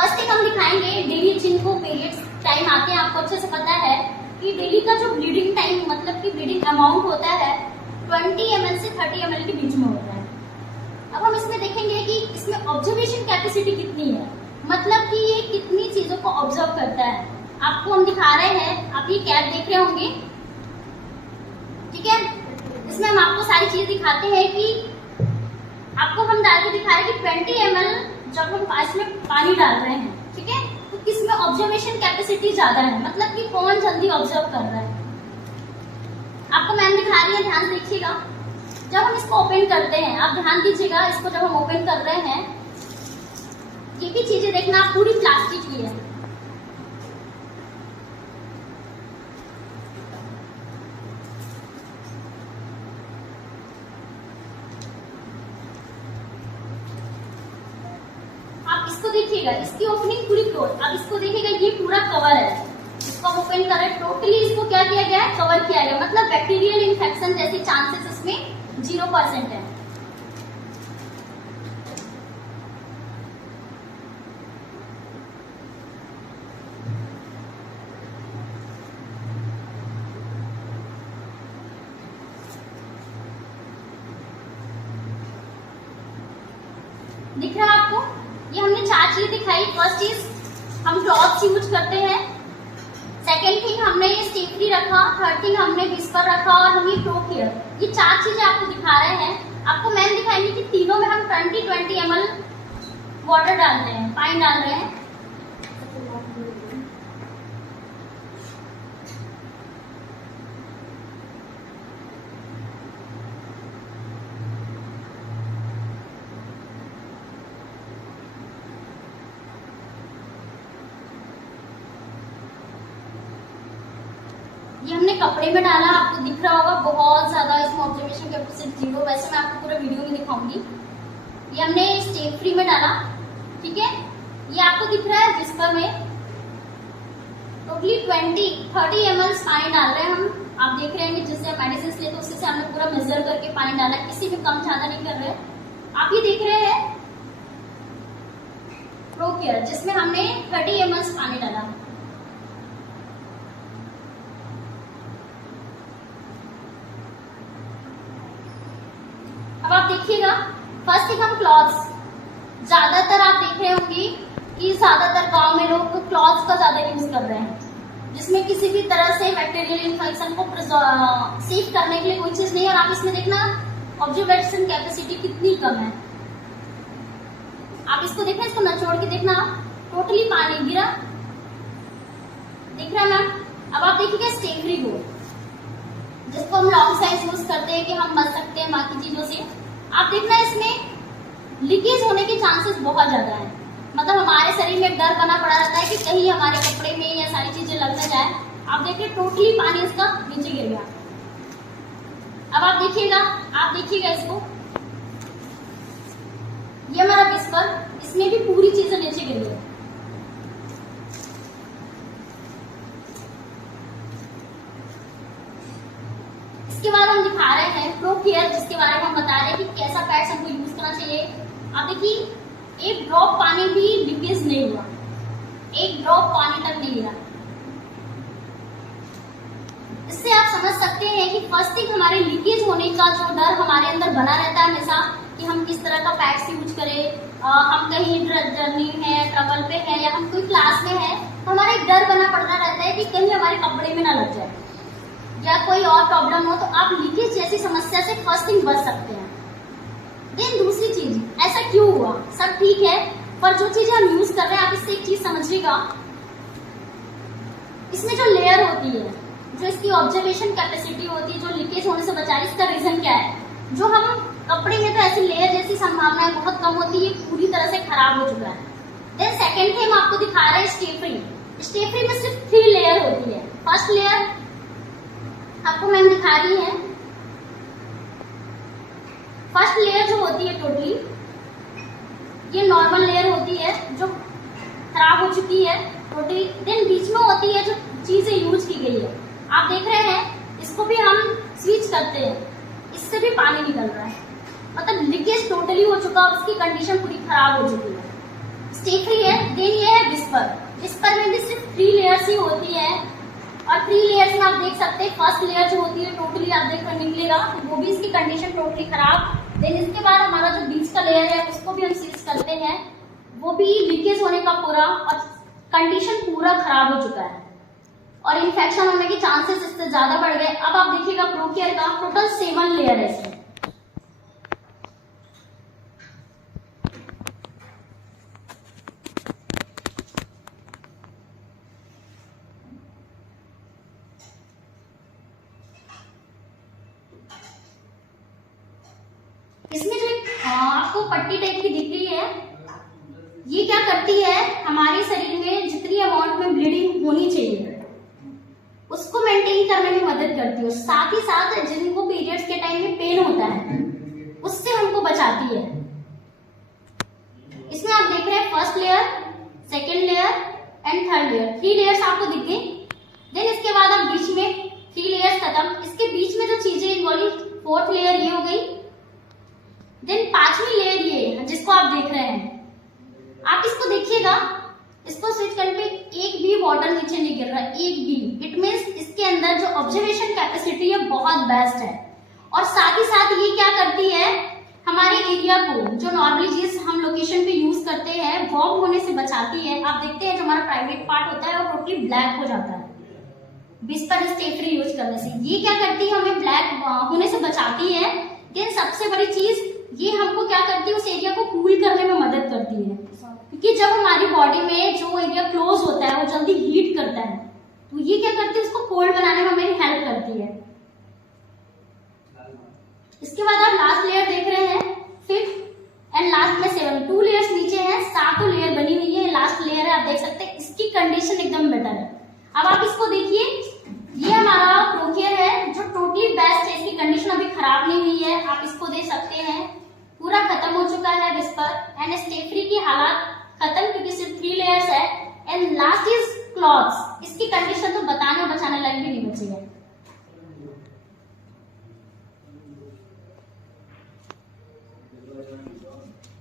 First thing हम दिखाएंगे daily जिनको पीरियड्स टाइम आते हैं, आपको अच्छे से पता है कि डेली का जो ब्लीडिंग टाइम मतलब कि ब्लीडिंग अमाउंट होता है 20 ml से 30 ml के बीच में होता है। अब हम इसमें देखेंगे कि इसमें ऑब्जर्वेशन कैपेसिटी कितनी है, मतलब कि ये कितनी चीजों को ऑब्जर्व करता है। आपको हम दिखा रहे हैं, आप ये कैप देख रहे होंगे, ठीक है। इसमें हम आपको सारी चीज दिखाते हैं कि आपको हम डाल के दिखा रहे हैं कि 20 ml जब हम इसमें पानी डाल रहे हैं, ठीक है, तो किसमें ऑब्जर्वेशन कैपेसिटी ज्यादा है, मतलब कि कौन जल्दी ऑब्जर्व कर रहा है। आपको मैम दिखा रही है, ध्यान से देखिएगा। जब हम इसको ओपन करते हैं, आप ध्यान दीजिएगा, इसको जब हम ओपन कर रहे हैं, ये भी चीजें देखना पूरी प्लास्टिक की है। आप इसको देखिएगा, इसकी ओपनिंग पूरी क्लोज। अब इसको देखिएगा, ये पूरा कवर है। इसको हम ओपन करें, टोटली इसको क्या किया गया है, कवर किया गया, मतलब बैक्टीरियल इन्फेक्शन जैसे चांसेस इसमें 0% है। दिख रहा है आपको? ये हमने 4 चीज दिखाई। फर्स्ट चीज हम क्लॉथ्स यूज करते हैं, सेकेंड थिंग हमने ये स्टेफ्री रखा, थर्ड थिंग हमने विस्पर रखा और हम ये टो केयर, ये 4 चीजें आपको दिखा रहे हैं। आपको मैम दिखाएंगे कि तीनों में हम 20 ml वाटर डालते हैं, पानी डाल रहे हैं। ये हमने कपड़े में डाला, आपको दिख रहा होगा बहुत ज्यादा इसमें ऑब्जर्वेशन कैपेसिटी 0, वैसे मैं आपको पूरा वीडियो में दिखाऊंगी। ये हमने स्टेप फ्री में डाला, ठीक है। ये आपको दिख रहा है विस्पर में टोटली 30 ml पानी डाल रहे हैं हम। आप देख रहे हैं कि जिससे मेडिसिन लेते हैं उससे हमने पूरा मेजर करके पानी डाला, किसी भी कम ज्यादा नहीं कर रहे। आप ये देख रहे हैं प्रो केयर, जिसमें हमने 30 ml पानी डाला। अब आप देखिएगा, फर्स्ट थिंग हम क्लॉथ्स, ज्यादातर आप देख रहे होंगे कि ज्यादातर गांव में लोग क्लॉथ्स का ज्यादा यूज कर रहे हैं, जिसमें किसी भी तरह से बैक्टीरियल इन्फेक्शन को सेव करने के लिए कोई चीज नहीं है। और आप इसमें देखना ऑब्जर्वेशन कैपेसिटी कितनी कम है। आप इसको देखना, इसको नचोड़ के देखना, टोटली पानी गिरा, दिख रहा है मैम। अब आप देखिएगा स्टेफ्री को, जिसको हम लॉन्ग साइज यूज करते हैं कि हम बच सकते हैं बाकी चीजों से। आप देखना इसमें लीकेज होने के चांसेस बहुत ज्यादा है, मतलब हमारे शरीर में डर बना पड़ा रहता है कि कहीं हमारे कपड़े में या सारी चीजें लग ना जाए। आप देखिए टोटली पानी इसका नीचे गिर गया। अब आप देखिएगा इसको, ये हमारा विस्पर, इसमें भी पूरी चीजें नीचे गिर गई। इसके बाद हम दिखा रहे हैं प्रो केयर, जिसके बारे में हम बता रहे हैं कि कैसा पैड्स हमको यूज करना चाहिए। आप देखिए एक ड्रॉप पानी भी लीकेज नहीं हुआ, एक ड्रॉप पानी तक नहीं गिरा। इससे आप समझ सकते हैं कि फर्स्ट थिंग हमारे लीकेज होने का जो डर हमारे अंदर बना रहता है हमेशा, कि हम किस तरह का पैड्स यूज करें। हम कहीं जर्नी है, ट्रैवल पे है या हम कोई क्लास में है, तो हमारा एक डर बना पड़ता रहता है कि कहीं हमारे कपड़े में ना लग जाए या कोई और प्रॉब्लम हो, तो आप लीकेज जैसी समस्या से फर्स्ट थिंग बच सकते हैं। देन दूसरी चीज, ऐसा क्यों हुआ, सब ठीक है, पर जो चीजें हम यूज कर रहे हैं, आप इससे एक चीज समझिएगा, इसमें जो लेयर होती है, जो इसकी ऑब्जर्वेशन कैपेसिटी होती है, जो लीकेज होने से बचा रही है, इसका रीजन क्या है। जो हम कपड़े में तो ऐसी लेयर जैसी संभावनाएं बहुत कम होती है, पूरी तरह से खराब हो चुका है। देन सेकेंड थिंग आपको दिखा रहे हैं स्टेफ्री। स्टेफ्री में सिर्फ 3 लेयर होती है। फर्स्ट लेयर आपको मैम दिखा रही है, फर्स्ट लेयर जो होती है टोटली ये नॉर्मल लेयर होती है जो खराब हो चुकी है टोटली। देन बीच में होती है जो चीजें यूज की गई है, आप देख रहे हैं इसको भी हम स्विच करते हैं, इससे भी पानी निकल रहा है, मतलब लीकेज टोटली हो चुका है, उसकी कंडीशन पूरी खराब हो चुकी है। स्टे फ्री है। देन ये है विस्पर। विस्पर में भी सिर्फ 3 लेयर्स ही होती है और 3 लेयर्स में आप देख सकते हैं फर्स्ट लेयर जो होती है टोटली आप देखकर निकलेगा, वो भी इसकी कंडीशन टोटली खराब। देन इसके बाद हमारा जो बीच का लेयर है उसको भी हम सीज करते हैं, वो भी लीकेज होने का पूरा और कंडीशन पूरा खराब हो चुका है और इन्फेक्शन होने के चांसेस इससे ज्यादा बढ़ गए। अब आप देखिएगा प्रोकेयर का टोटल 7 लेयर है इसमें। इसमें जो एक आपको पट्टी टाइप की दिख रही है, ये क्या करती है, हमारे शरीर में जितनी अमाउंट में ब्लीडिंग होनी चाहिए उसको मेंटेन करने में मदद करती है। साथ ही साथ जिनको पीरियड्स के टाइम में पेन होता है उससे हमको बचाती है। इसमें आप देख रहे हैं first layer, second layer and third layer, 3 layers आपको दिख गई। देन इसके बाद अब बीच में 3 लेयर्स खत्म, इसके बीच में जो चीजें इन्वॉल्व, 4th लेयर ये हो गई। देन 5वीं लेयर ये जिसको आप देख रहे हैं, आप इसको देखिएगा, इसको स्विच करने पे एक भी वाटर नीचे नहीं गिर रहा, एक भी। इट मीन्स इसके अंदर जो ऑब्जर्वेशन कैपेसिटी है बहुत बेस्ट है और साथ ही साथ ये क्या करती है, हमारे एरिया को जो नॉर्मली चीज हम लोकेशन पे यूज करते हैं वॉर्म होने से बचाती है। आप देखते हैं जो हमारा प्राइवेट पार्ट होता है वो टोटली ब्लैक हो जाता है विस्पर स्टे फ्री यूज करने से। ये क्या करती है, हमें ब्लैक होने से बचाती है। देन सबसे बड़ी चीज ये हमको क्या करती है, उस एरिया को कूल करने में मदद करती है, क्योंकि जब हमारी बॉडी में जो एरिया क्लोज होता है वो जल्दी हीट करता है, तो ये क्या करती है, उसको कोल्ड बनाने में हमें हेल्प करती है। इसके बाद आप लास्ट लेयर देख रहे हैं, 5th एंड लास्ट में 7, 2 लेयर्स नीचे है, 7 लेयर बनी हुई है, लास्ट लेयर है, आप देख सकते हैं इसकी कंडीशन एकदम बेटर है। अब आप इसको देखिए, ये हमारा प्रोकेयर है जो टोटली बेस्ट है, इसकी कंडीशन अभी खराब नहीं हुई है, आप इसको देख सकते हैं पूरा खत्म हो चुका है विस्पर एंड स्टे फ्री की हालात खत्म, क्योंकि सिर्फ 3 लेयर्स है। एंड लास्ट इज क्लॉथ्स, इसकी कंडीशन तो बताने और बचाने लायक भी नहीं बची है।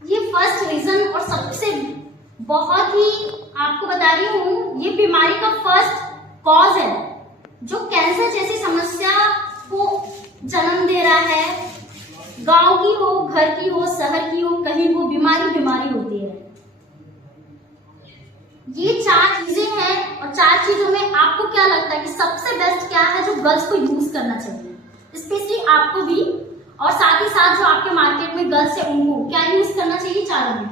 ये फर्स्ट रीजन और सबसे बहुत ही आपको बता रही हूं, ये बीमारी का फर्स्ट कॉज है जो कैंसर जैसी समस्या को जन्म दे रहा है। गांव की हो, घर की हो, शहर की हो, कहीं वो बीमारी होती है। ये 4 चीजें हैं और 4 चीजों में आपको क्या लगता है कि सबसे बेस्ट क्या है जो गर्ल्स को यूज करना चाहिए, स्पेशली आपको भी और साथ ही साथ जो आपके मार्केट में गर्ल्स है उनको क्या यूज करना चाहिए चारों में?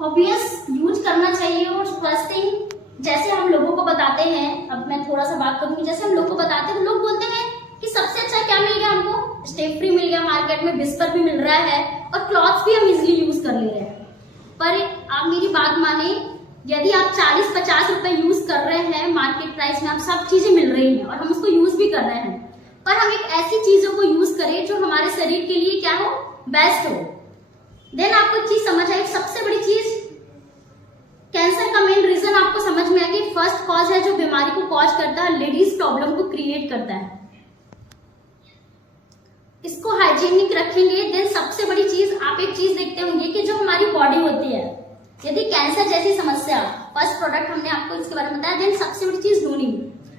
ऑब्वियस यूज करना चाहिए। और फर्स्ट थिंग जैसे हम लोगों को बताते हैं, अब मैं थोड़ा सा बात करूंगी, जैसे हम लोग को बताते हैं, लोग बोलते हैं कि सबसे अच्छा क्या मिल गया हमको, स्टे फ्री मिल गया, मार्केट में विस्पर भी मिल रहा है और क्लॉथ्स भी हम इजिली यूज कर ले रहे हैं। पर आप मेरी बात माने, यदि आप 40-50 रुपए यूज कर रहे हैं, मार्केट प्राइस में आप सब चीजें मिल रही हैं और हम उसको यूज भी कर रहे हैं, पर हम एक ऐसी चीजों को यूज करें जो हमारे शरीर के लिए क्या हो, बेस्ट हो। देन आपको चीज समझ आई, सबसे बड़ी चीज कैंसर का मेन रीजन आपको समझ में आ गई। फर्स्ट कॉज है जो बीमारी को कॉज करता है, लेडीज प्रॉब्लम को क्रिएट करता है। इसको हाइजीनिक रखेंगे। देन सबसे बड़ी चीज आप एक चीज देखते होंगे कि जो हमारी बॉडी होती है, यदि कैंसर जैसी समस्या, फर्स्ट प्रोडक्ट हमने आपको इसके बारे में बताया। देन सबसे बड़ी चीज नोनी।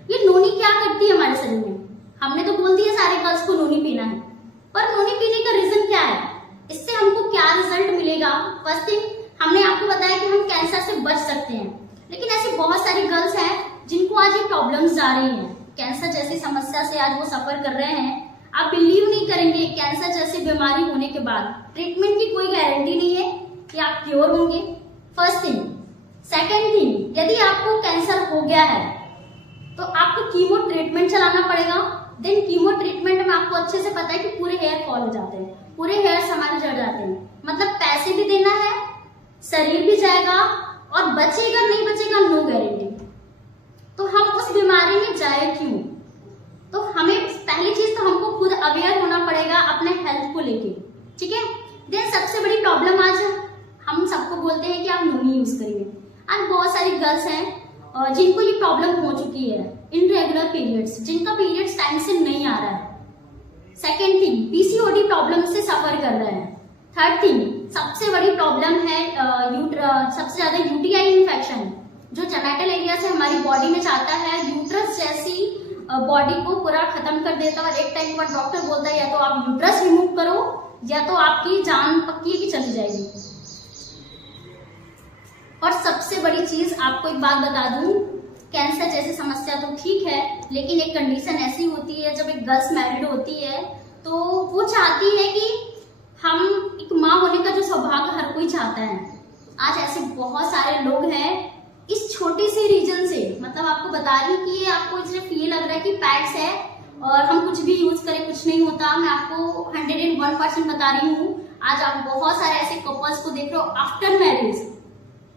ये नोनी क्या करती है हमारे शरीर में? हमने तो बोल दिया सारे गर्ल्स को नोनी पीना है, पर नोनी पीने का रीजन क्या है, इससे हमको क्या रिजल्ट मिलेगा? फर्स्ट थिंग हमने आपको बताया कि हम कैंसर से बच सकते हैं, लेकिन ऐसी बहुत सारी गर्ल्स हैं जिनको आज ये प्रॉब्लम्स जा रही हैं, कैंसर जैसी समस्या से आज वो सफर कर रहे हैं। आप बिलीव नहीं करेंगे, कैंसर जैसी बीमारी होने के बाद ट्रीटमेंट की कोई गारंटी नहीं है कि आप क्योर होंगे। First thing. सेकेंड थिंग, यदि आपको कैंसर हो गया है तो आपको कीमो ट्रीटमेंट चलाना पड़ेगा। देन कीमो ट्रीटमेंट में आपको अच्छे से पता है कि पूरे हेयर फॉल हो जाते हैं, पूरे हेयर्स हमारे झड़ जाते हैं, मतलब पैसे भी देना है, शरीर भी जाएगा और बचेगा नहीं बचेगा नो गारंटी। तो हम उस बीमारी में जाए क्यों? तो हमें पहली चीज तो हमको खुद अवेयर होना पड़ेगा अपने हेल्थ को लेके, ठीक है। देन सबसे बड़ी प्रॉब्लम आज हम सबको बोलते हैं कि आप नोनी यूज करिए। आज बहुत सारी गर्ल्स हैं जिनको ये प्रॉब्लम हो चुकी है, इनरेगुलर पीरियड्स, जिनका पीरियड्स टाइम से नहीं आ रहा है। सेकेंड थिंग, पीसीओडी प्रॉब्लम से सफर कर रहे हैं। थर्ड थिंग, सबसे बड़ी प्रॉब्लम है सबसे ज्यादा यूटीआई इन्फेक्शन, जो जेनिटल एरिया से हमारी बॉडी में जाता है, यूट्रस जैसी बॉडी को पूरा खत्म कर देता है। और एक टाइम पर डॉक्टर बोलता है या तो आप यूट्रस रिमूव करो या तो आपकी जान पक्की है कि चली जाएगी। और सबसे बड़ी चीज आपको एक बात बता दूं, कैंसर जैसी समस्या तो ठीक है, लेकिन एक कंडीशन ऐसी होती है जब एक गर्ल्स मैरिड होती है तो वो चाहती है कि हम एक माँ होने का जो सौभाग्य हर कोई चाहता है। आज ऐसे बहुत सारे लोग हैं इस छोटे से रीजन से, मतलब आपको बता रही हूँ कि आपको सिर्फ ये लग रहा है कि पैड्स है और हम कुछ भी यूज करें कुछ नहीं होता। मैं आपको 101% बता रही हूँ। आज आप बहुत सारे ऐसे कपल्स को देख रहे हो आफ्टर मैरिज,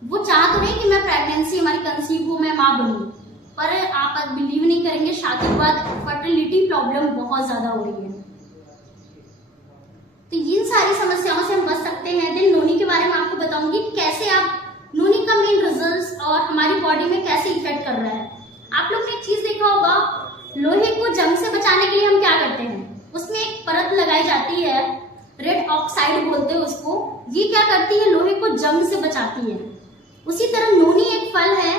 वो चाह तो नहीं कि मैं प्रेगनेंसी हमारी कंसीव हो, मैं माँ बनूं, पर आप बिलीव नहीं करेंगे शादी के बाद फर्टिलिटी प्रॉब्लम बहुत ज्यादा हो रही है। तो इन सारी समस्याओं से हम बच सकते हैं। देन नोनी के बारे में आपको बताऊंगी कैसे आप नोनी का मेन रिजल्ट्स और हमारी बॉडी में कैसे इफेक्ट कर रहा है। आप लोग ने एक चीज देखा होगा, लोहे को जंग से बचाने के लिए हम क्या करते हैं, उसमें एक परत लगाई जाती है, रेड ऑक्साइड बोलते हैं उसको। ये क्या करती है, लोहे को जंग से बचाती है। उसी तरह नोनी एक फल है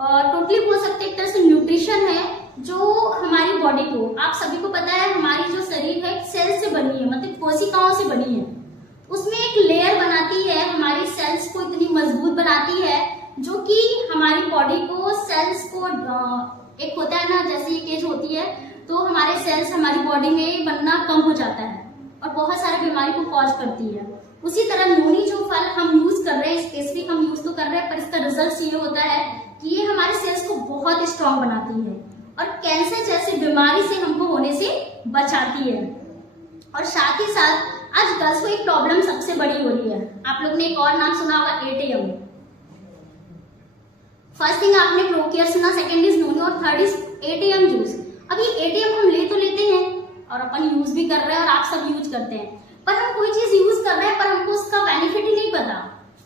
और टोटली बोल सकते हैं एक तरह से न्यूट्रिशन है जो हमारी बॉडी को, आप सभी को पता है हमारी जो शरीर है सेल से बनी है, मतलब कोशिकाओं से बनी है। उसमें एक लेयर बनाती है, हमारी सेल्स को इतनी मजबूत बनाती है जो कि हमारी बॉडी को सेल्स को एक होता है ना, जैसे एक एज होती है तो हमारे सेल्स हमारी बॉडी में बनना कम हो जाता है और बहुत सारी बीमारी को कॉज करती है। उसी तरह नोनी जो फल हम यूज कर रहे हैं, स्पेसिफिक हम यूज तो कर रहे हैं, पर इसका रिजल्ट ये होता है कि ये हमारे सेल्स को बहुत स्ट्रांग बनाती है और कैंसर जैसी बीमारी से हमको होने से बचाती है। और साथ ही साथ आज गर्ल्स को एक प्रॉब्लम सबसे बड़ी हो रही है। आप लोग ने एक और नाम सुना होगा, एटीएम। फर्स्ट थिंग आपने प्रोकेयर सुना, सेकंड इज नोनी और थर्ड इज एटीएम जूस। अब ये एटीएम हम ले तो लेते हैं और अपन यूज भी कर रहे हैं और आप सब यूज करते हैं, पर हम कोई चीज यूज कर रहे हैं पर हमको उसका बेनिफिट ही नहीं पता,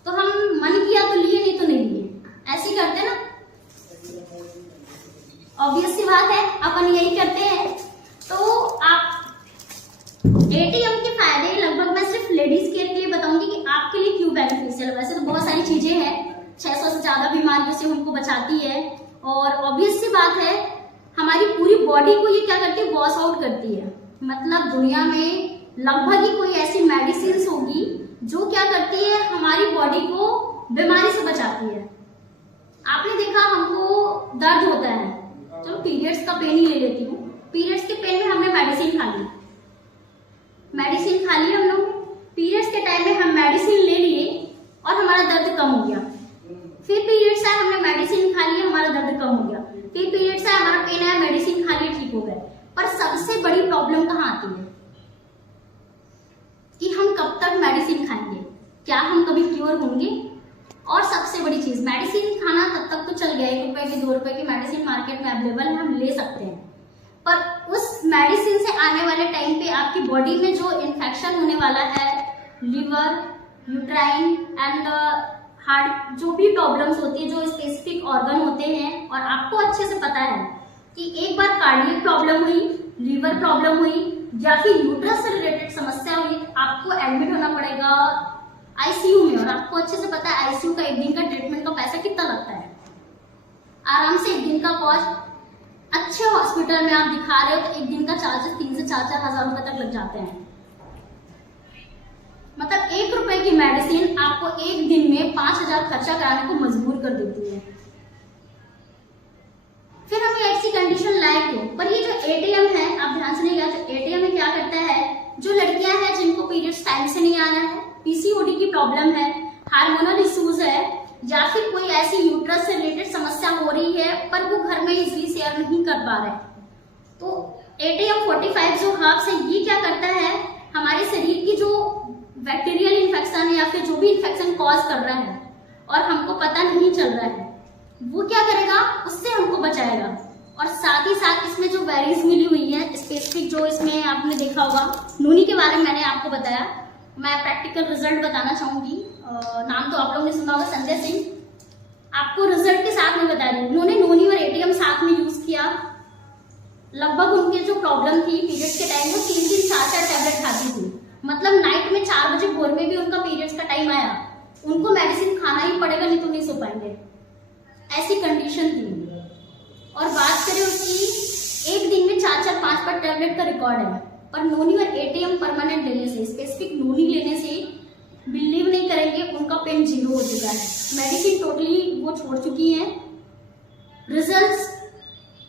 तो हम मन किया तो लिए नहीं तो नहीं लिए, ऐसे ही करते हैं ना। ऑब्वियस सी बात है, अपन यही करते हैं। तो आप एटीएम के फायदे लगभग मैं सिर्फ लेडीज के लिए बताऊंगी कि आपके लिए क्यों बेनिफिशियल। वैसे तो बहुत सारी चीजें हैं, 600 से ज्यादा बीमारियों से हमको बचाती है और ऑब्वियस सी बात है हमारी पूरी बॉडी को ये क्या करती है, वॉश आउट करती है। मतलब दुनिया में लगभग ही कोई ऐसी मेडिसिन होगी जो क्या करती है, हमारी बॉडी को बीमारी से बचाती है। आपने देखा हमको दर्द होता है, चलो पीरियड्स का पेन ही ले लेती हूँ, पीरियड्स के पेन में हमने मेडिसिन खा ली हम लोग, पीरियड्स के टाइम में हम मेडिसिन ले लिए और हमारा दर्द कम हो गया। फिर पीरियड्स आए, हमने मेडिसिन खा ली, हमारा दर्द कम हो गया। फिर पीरियड्स आए, हमारा पेन आया, मेडिसिन खा ली, ठीक हो गए। पर सबसे बड़ी प्रॉब्लम कहाँ आती है कि हम कब तक मेडिसिन खाएंगे, क्या हम कभी क्योर होंगे। और सबसे बड़ी चीज, मेडिसिन खाना तब तक तो चल गया, 1 रुपए की 2 रुपए की मेडिसिन मार्केट में अवेलेबल है, हम ले सकते हैं, पर उस मेडिसिन से आने वाले टाइम पे आपकी बॉडी में जो इन्फेक्शन होने वाला है, लिवर, यूट्राइन एंड हार्ट, जो भी प्रॉब्लम्स होती है, जो स्पेसिफिक ऑर्गन होते हैं, और आपको अच्छे से पता है कि एक बार कार्डियक प्रॉब्लम हुई, लिवर प्रॉब्लम हुई या फिर यूट्रस से रिलेटेड समस्या हुई, आपको एडमिट होना पड़ेगा आईसीयू में। और आपको अच्छे से पता है आईसीयू का 1 दिन का ट्रीटमेंट का पैसा कितना लगता है। आराम से 1 दिन का कॉस्ट, अच्छे हॉस्पिटल में आप दिखा रहे हो तो 1 दिन का चार्जेस 3 से 4 हजार रुपए तक लग जाते हैं। मतलब 1 रुपए की मेडिसिन आपको 1 दिन में 5,000 खर्चा कराने को मजबूर कर देती है। फिर हमें ऐसी कंडीशन लायक हो। पर ये जो एटीएम है, आप ध्यान से नहीं गया, जो एटीएम में क्या करता है, जो लड़कियां हैं जिनको पीरियड्स टाइम से नहीं आ रहा है, पीसीओडी की प्रॉब्लम है, हार्मोनल इश्यूज है, या फिर कोई ऐसी यूट्रस से रिलेटेड समस्या हो रही है पर वो घर में इजीली शेयर नहीं कर पा रहे, तो एटीएम 45 जो हर्ब्स है, ये क्या करता है, हमारे शरीर की जो बैक्टीरियल इन्फेक्शन या फिर जो भी इन्फेक्शन कॉज कर रहा है और हमको पता नहीं चल रहा है, वो क्या करेगा, उससे हमको बचाएगा। और साथ ही साथ इसमें जो वेरीज मिली हुई है स्पेसिफिक, जो इसमें आपने देखा होगा, नोनी के बारे में मैंने आपको बताया, मैं प्रैक्टिकल रिजल्ट बताना चाहूंगी। नाम तो आप लोगों ने सुना होगा, संजय सिंह। आपको रिजल्ट के साथ में बता रही हूँ, उन्होंने नोनी और एटीएम साथ में यूज किया। लगभग उनके जो प्रॉब्लम थी पीरियड्स के टाइम में 3-3, 4-4 टैबलेट खाती थी, मतलब नाइट में 4 बजे भोर में भी उनका पीरियड्स का टाइम आया, उनको मेडिसिन खाना ही पड़ेगा, नहीं तो नहीं सो पाएंगे, ऐसी कंडीशन थी। और बात करें उसकी, एक दिन में 4-4, 5-5 टैबलेट का रिकॉर्ड है, पर नोनी और एटीएम परमानेंट लेने से, स्पेसिफिक नोनी लेने से बिलीव नहीं करेंगे उनका पेन 0 हो चुका है, मेडिसिन टोटली वो छोड़ चुकी है। Results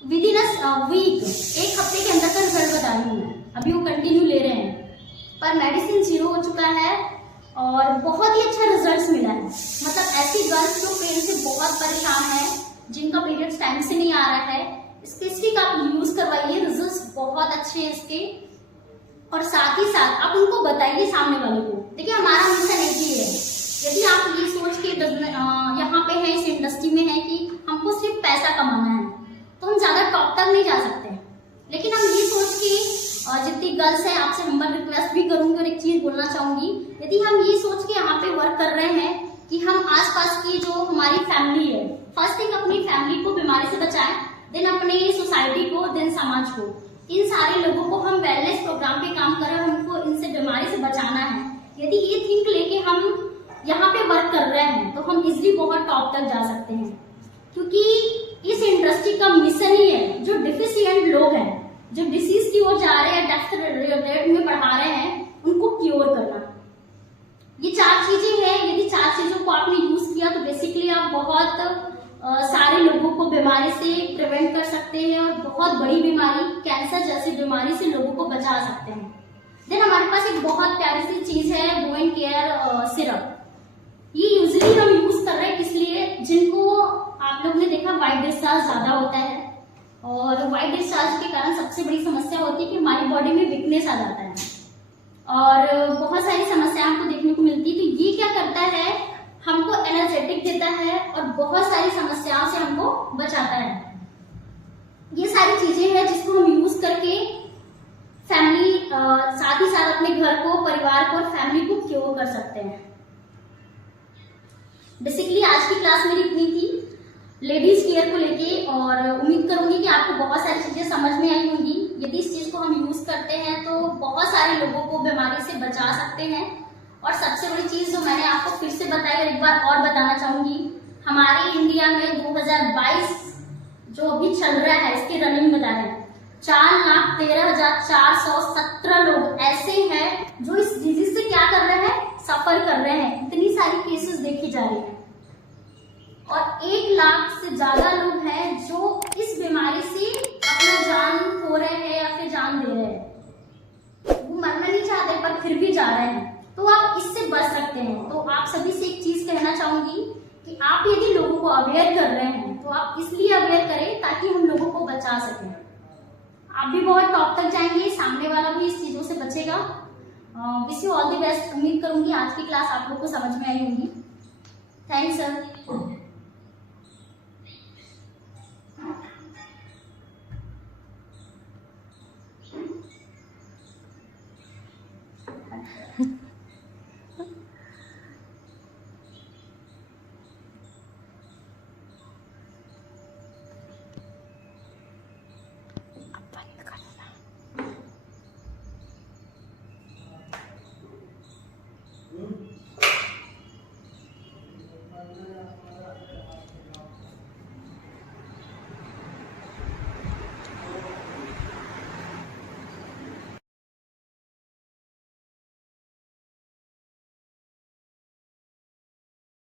within a week, 1 हफ्ते के अंदर का रिजल्ट बता रही हूँ मैं, अभी वो कंटिन्यू ले रहे हैं, पर मेडिसिन 0 हो चुका है और बहुत ही अच्छा रिजल्ट्स मिला है। मतलब ऐसी गर्ल्स जो पेन से बहुत परेशान है, जिनका पीरियड्स टाइम से नहीं आ रहा है, स्पेसिफिक आप यूज करवाइए, रिजल्ट्स बहुत अच्छे हैं इसके। और साथ ही साथ आप उनको बताइए सामने वाले को। देखिए हमारा मिशन एक ही है, यदि आप ये सोच के यहाँ पे है, इस इंडस्ट्री में है कि हमको सिर्फ पैसा कमाना है, तो हम ज्यादा टॉप तक नहीं जा सकते। लेकिन हम ये सोच के, जितनी गर्ल्स हैं आपसे हम्बल रिक्वेस्ट भी करूंगी और एक चीज बोलना चाहूंगी, यदि हम ये सोच के यहाँ पे वर्क कर रहे हैं कि हम आसपास की जो हमारी फैमिली है, फर्स्ट थिंग अपनी फैमिली को बीमारी से बचाएं, देन अपने सोसाइटी को, देन समाज को, इन सारे लोगों को हम वेलनेस प्रोग्राम पे काम कर रहे हैं, हमको इनसे बीमारी से बचाना है। यदि ये थिंक लेके हम यहाँ पे वर्क कर रहे हैं तो हम इजिली बहुत टॉप तक जा सकते हैं, क्योंकि इस इंडस्ट्री का मिशन ही है जो डिफिशिएंट लोग हैं, जो डिसीज की ओर जा रहे हैं, डेथ रेट में बढ़ा रहे हैं, उनको क्योर करना। ये 4 चीजें हैं, यदि 4 चीजों को आपने यूज किया तो बेसिकली आप बहुत सारे लोगों को बीमारी से प्रिवेंट कर सकते हैं और बहुत बड़ी बीमारी, कैंसर जैसी बीमारी से लोगों को बचा सकते हैं। देन हमारे पास एक बहुत प्यारी सी चीज है, वुमेन केयर सिरप। ये यूजुअली हम यूज कर रहे हैं इसलिए जिनको आप लोग ने देखा व्हाइट डिस्चार्ज ज्यादा होता है, और व्हाइट डिस्चार्ज के कारण सबसे बड़ी समस्या होती है कि हमारी बॉडी में वीकनेस आ जाता है और बहुत सारी समस्याएं हमको देखने को मिलती है। तो ये क्या करता है, हमको एनर्जेटिक देता है और बहुत सारी समस्याओं से हमको बचाता है। ये सारी चीजें हैं जिसको हम यूज करके फैमिली, साथ ही साथ अपने घर को, परिवार को और फैमिली को क्योर कर सकते हैं। बेसिकली आज की क्लास मेरी इतनी थी लेडीज केयर को लेके, और उम्मीद करूंगी कि आपको बहुत सारी चीजें समझ में आई होंगी। यदि इस चीज को हम यूज करते हैं तो बहुत सारे लोगों को बीमारी से बचा सकते हैं। और सबसे बड़ी चीज जो मैंने आपको फिर से बताई और एक बार और बताना चाहूंगी, हमारे इंडिया में 2022 जो अभी चल रहा है, इसकी रनिंग बता रहे हैं, 4,13,417 लोग ऐसे हैं जो इस डिजीज से क्या कर रहे हैं, सफर कर रहे हैं। इतनी सारी केसेस देखी जा रही है और 1 लाख से ज्यादा लोग हैं जो इस बीमारी से अपना जान खो रहे हैं या फिर जान दे रहे हैं। वो मरना नहीं चाहते पर फिर भी जा रहे हैं, तो आप इससे बच सकते हैं। तो आप सभी से एक चीज कहना चाहूंगी कि आप यदि लोगों को अवेयर कर रहे हैं तो आप इसलिए अवेयर करें ताकि हम लोगों को बचा सकें। आप भी बहुत टॉप तक जाएंगे, सामने वाला भी इस चीजों से बचेगा। Wish you all the best. उम्मीद करूंगी आज की क्लास आप लोग को समझ में आई होगी। Thanks sir.